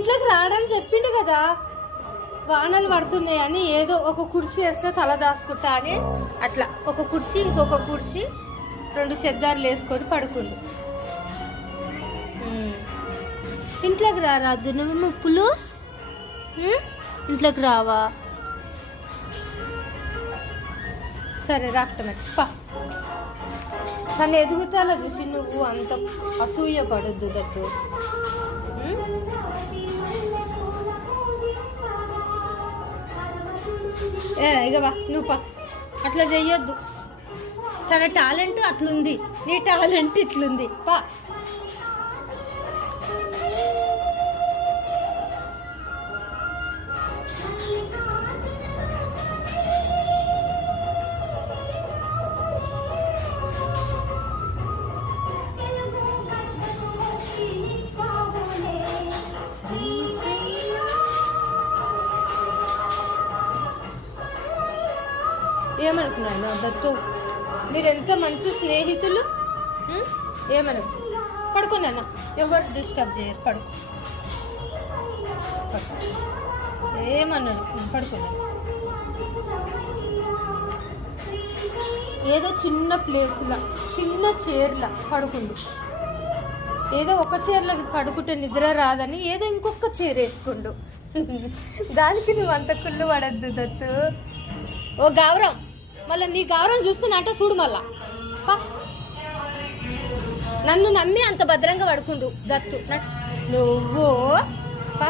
ఇంట్లోకి రావడం చెప్పిండు కదా. వానలు పడుతున్నాయని ఏదో ఒక కుర్చీ వేస్తే తల దాచుకుంటా అని అట్లా. ఒక కుర్చీ ఇంకొక కుర్చీ రెండు సెద్దార్లు వేసుకొని పడుకుండు. ఇంట్లోకి రారాదు నువ్వు ముప్పులు? ఇంట్లోకి రావా? సరే రాక్టమని పా. తను ఎదుగుతాలో చూసి నువ్వు అంత అసూయ పడద్దు దత్తు. ఏ ఇక వా నువ్వు పా. అట్లా చేయొద్దు తన టాలెంట్ అట్లుంది. నీ టాలెంట్ ఇట్లుంది. పా. ఏమనుకున్నాను దత్తు మీరు ఎంత మంచి స్నేహితులు? ఉం? ఏమను? పడుకున్నాను ఎవరు డిస్టర్బ్ చేయరు. పడుకో. పడుకో. పడుకున్నాను ఏదో చిన్న ప్లేస్లా చిన్న చీరల పడుకుండు. ఏదో ఒక చీరలో పడుకుంటే నిద్ర రాదని ఏదో ఇంకొక చీర వేసుకుండు. దానికి నువ్వు అంత కుళ్ళు పడద్దు దత్తు. ఓ గౌరవం మళ్ళీ నీ గౌరవం చూస్తున్నా అంటే చూడు మళ్ళా. పా. నన్ను నమ్మి అంత భద్రంగా పడుకుండు దత్తు. నువ్వు పా.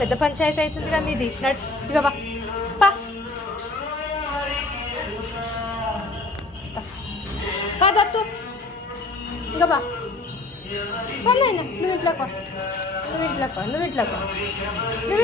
పెద్ద పంచాయతీ అవుతుందిగా మీది. నట్ ఇక బా. పా. పా దత్తు. ఇక బా. నువ్వు ఇంట్లోకి నువ్వు ఇంట్లోకి నువ్వు ఇంట్లోకి నువ్వు